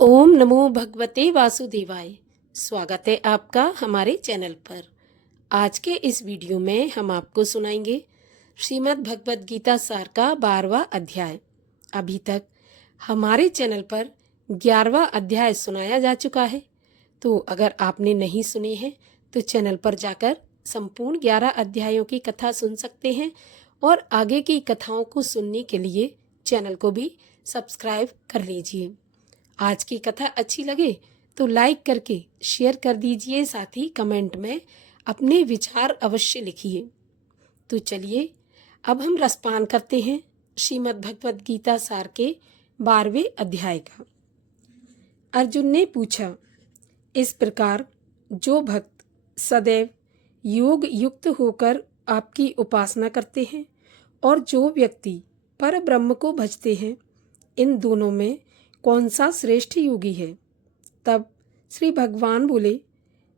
ओम नमो भगवते वासुदेवाय। स्वागत है आपका हमारे चैनल पर। आज के इस वीडियो में हम आपको सुनाएंगे श्रीमद् भगवत गीता सार का 12वां अध्याय। अभी तक हमारे चैनल पर 11वां अध्याय सुनाया जा चुका है, तो अगर आपने नहीं सुनी है तो चैनल पर जाकर संपूर्ण 11 अध्यायों की कथा सुन सकते हैं और आगे की कथाओं को सुनने के लिए चैनल को भी सब्सक्राइब कर लीजिए। आज की कथा अच्छी लगे तो लाइक करके शेयर कर दीजिए, साथ ही कमेंट में अपने विचार अवश्य लिखिए। तो चलिए अब हम रसपान करते हैं श्रीमद् भगवत गीता सार के 12वें अध्याय का। अर्जुन ने पूछा, इस प्रकार जो भक्त सदैव योग युक्त होकर आपकी उपासना करते हैं और जो व्यक्ति पर ब्रह्म को भजते हैं, इन दोनों में कौन सा श्रेष्ठ योगी है? तब श्री भगवान बोले,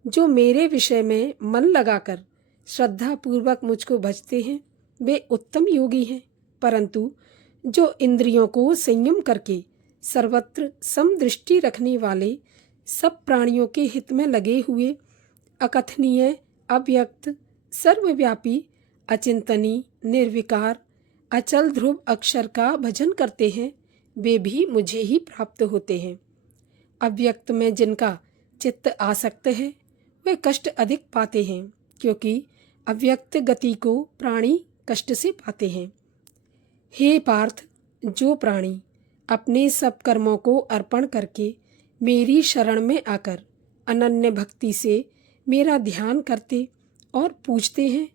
जो मेरे विषय में मन लगाकर श्रद्धा पूर्वक मुझको भजते हैं वे उत्तम योगी हैं, परंतु जो इंद्रियों को संयम करके सर्वत्र समदृष्टि रखने वाले, सब प्राणियों के हित में लगे हुए, अकथनीय, अव्यक्त, सर्वव्यापी, अचिंतनी, निर्विकार, अचल ध्रुव अक्षर का भजन करते हैं, वे भी मुझे ही प्राप्त होते हैं। अव्यक्त में जिनका चित्त आसक्त है वे कष्ट अधिक पाते हैं, क्योंकि अव्यक्त गति को प्राणी कष्ट से पाते हैं। हे पार्थ, जो प्राणी अपने सब कर्मों को अर्पण करके मेरी शरण में आकर अनन्य भक्ति से मेरा ध्यान करते और पूजते हैं,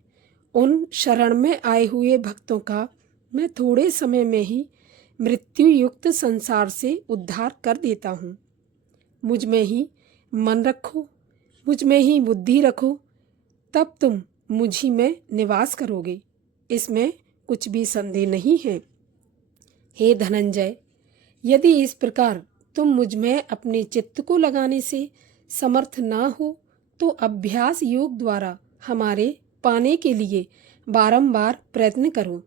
उन शरण में आए हुए भक्तों का मैं थोड़े समय में ही मृत्यु युक्त संसार से उद्धार कर देता हूँ। मुझ में ही मन रखो, मुझ में ही बुद्धि रखो, तब तुम मुझ ही में निवास करोगे, इसमें कुछ भी संदेह नहीं है। हे धनंजय, यदि इस प्रकार तुम मुझ में अपने चित्त को लगाने से समर्थ ना हो तो अभ्यास योग द्वारा हमारे पाने के लिए बारंबार प्रयत्न करो।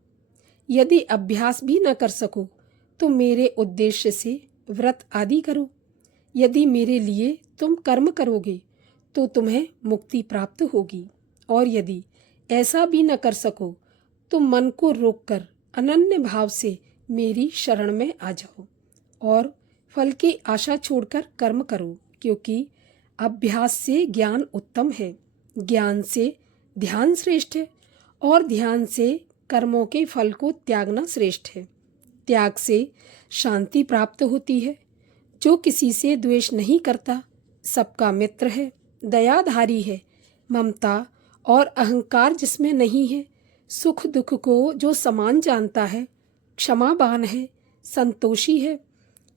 यदि अभ्यास भी न कर सको तो मेरे उद्देश्य से व्रत आदि करो। यदि मेरे लिए तुम कर्म करोगे तो तुम्हें मुक्ति प्राप्त होगी, और यदि ऐसा भी न कर सको तो मन को रोककर अनन्य भाव से मेरी शरण में आ जाओ और फल की आशा छोड़कर कर्म करो, क्योंकि अभ्यास से ज्ञान उत्तम है, ज्ञान से ध्यान श्रेष्ठ है और ध्यान से कर्मों के फल को त्यागना श्रेष्ठ है। त्याग से शांति प्राप्त होती है। जो किसी से द्वेष नहीं करता, सबका मित्र है, दयाधारी है, ममता और अहंकार जिसमें नहीं है, सुख दुख को जो समान जानता है, क्षमावान है, संतोषी है,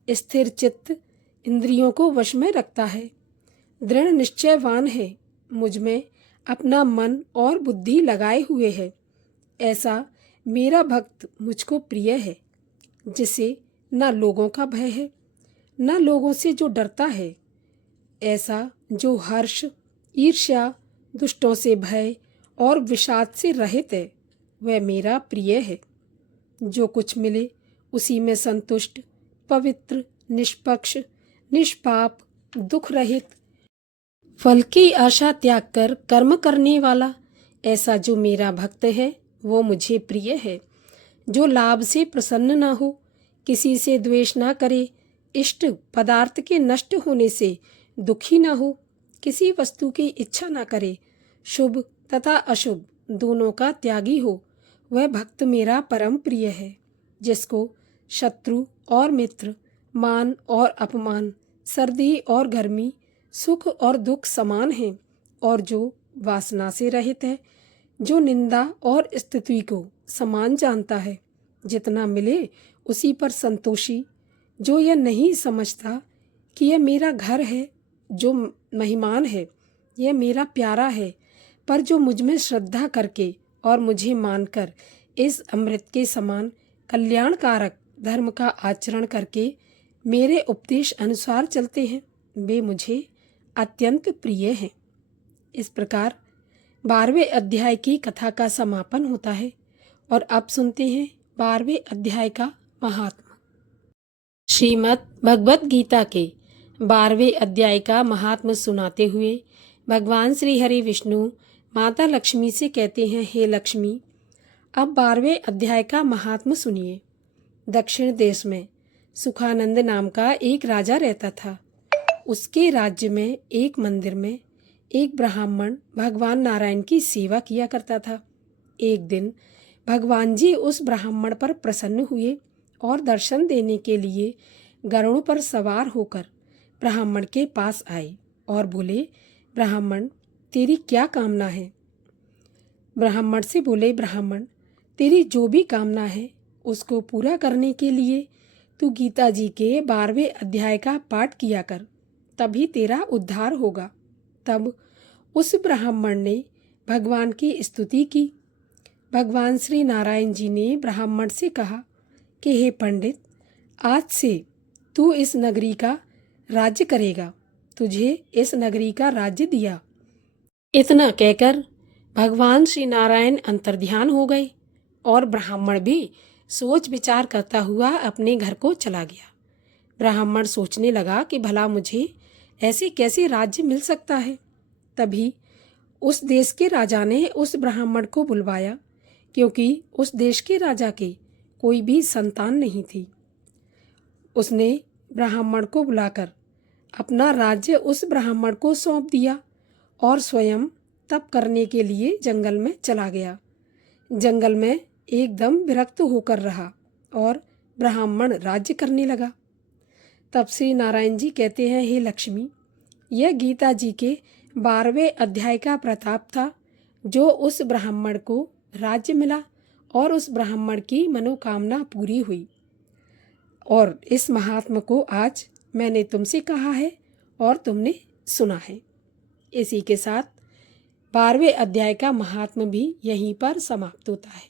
स्थिर चित्त, इंद्रियों को वश में रखता है, दृढ़ निश्चयवान है, मुझ में अपना मन और बुद्धि लगाए हुए है, ऐसा मेरा भक्त मुझको प्रिय है, जिसे न लोगों का भय है न लोगों से जो डरता है। ऐसा जो हर्ष, ईर्ष्या, दुष्टों से भय और विषाद से रहित है, वह मेरा प्रिय है। जो कुछ मिले उसी में संतुष्ट, पवित्र, निष्पक्ष, निष्पाप, दुख रहित, फल की आशा त्याग कर कर्म करने वाला, ऐसा जो मेरा भक्त है वो मुझे प्रिय है। जो लाभ से प्रसन्न ना हो, किसी से द्वेष ना करे, इष्ट पदार्थ के नष्ट होने से दुखी ना हो, किसी वस्तु की इच्छा ना करे, शुभ तथा अशुभ दोनों का त्यागी हो, वह भक्त मेरा परम प्रिय है। जिसको शत्रु और मित्र, मान और अपमान, सर्दी और गर्मी, सुख और दुख समान हैं, और जो वासना से रहित है, जो निंदा और स्तुति को समान जानता है, जितना मिले उसी पर संतोषी, जो यह नहीं समझता कि यह मेरा घर है, जो मेहमान है, यह मेरा प्यारा है, पर जो मुझ में श्रद्धा करके और मुझे मानकर इस अमृत के समान कल्याणकारक धर्म का आचरण करके मेरे उपदेश अनुसार चलते हैं, वे मुझे अत्यंत प्रिय हैं। इस प्रकार 12वें अध्याय की कथा का समापन होता है और अब सुनते हैं 12वें अध्याय का महात्मा। श्रीमद् भगवत गीता के 12वें अध्याय का महात्म सुनाते हुए भगवान श्री हरि विष्णु माता लक्ष्मी से कहते हैं, हे लक्ष्मी, अब 12वें अध्याय का महात्म सुनिए। दक्षिण देश में सुखानंद नाम का एक राजा रहता था। उसके राज्य में एक मंदिर में एक ब्राह्मण भगवान नारायण की सेवा किया करता था। एक दिन भगवान जी उस ब्राह्मण पर प्रसन्न हुए और दर्शन देने के लिए गरुड़ पर सवार होकर ब्राह्मण के पास आए और बोले, ब्राह्मण, तेरी क्या कामना है? ब्राह्मण से बोले, ब्राह्मण, तेरी जो भी कामना है उसको पूरा करने के लिए तू गीता जी के 12वें अध्याय का पाठ किया कर, तभी तेरा उद्धार होगा। तब उस ब्राह्मण ने भगवान की स्तुति की। भगवान श्री नारायण जी ने ब्राह्मण से कहा कि हे पंडित, आज से तू इस नगरी का राज्य करेगा, तुझे इस नगरी का राज्य दिया। इतना कहकर भगवान श्री नारायण अंतर्ध्यान हो गए और ब्राह्मण भी सोच विचार करता हुआ अपने घर को चला गया। ब्राह्मण सोचने लगा कि भला मुझे ऐसे कैसे राज्य मिल सकता है। तभी उस देश के राजा ने उस ब्राह्मण को बुलवाया, क्योंकि उस देश के राजा के कोई भी संतान नहीं थी। उसने ब्राह्मण को बुलाकर अपना राज्य उस ब्राह्मण को सौंप दिया और स्वयं तप करने के लिए जंगल में चला गया। जंगल में एकदम विरक्त होकर रहा और ब्राह्मण राज्य करने लगा। तब श्री नारायण जी कहते हैं, हे लक्ष्मी, यह गीता जी के 12वें अध्याय का प्रताप था, जो उस ब्राह्मण को राज्य मिला और उस ब्राह्मण की मनोकामना पूरी हुई। और इस महात्मा को आज मैंने तुमसे कहा है और तुमने सुना है। इसी के साथ 12वें अध्याय का महात्मा भी यहीं पर समाप्त होता है।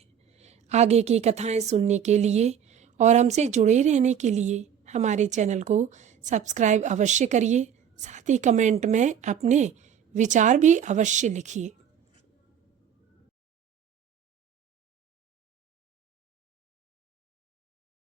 आगे की कथाएं सुनने के लिए और हमसे जुड़े रहने के लिए हमारे चैनल को सब्सक्राइब अवश्य करिए। साथ ही कमेंट में अपने विचार भी अवश्य लिखिए।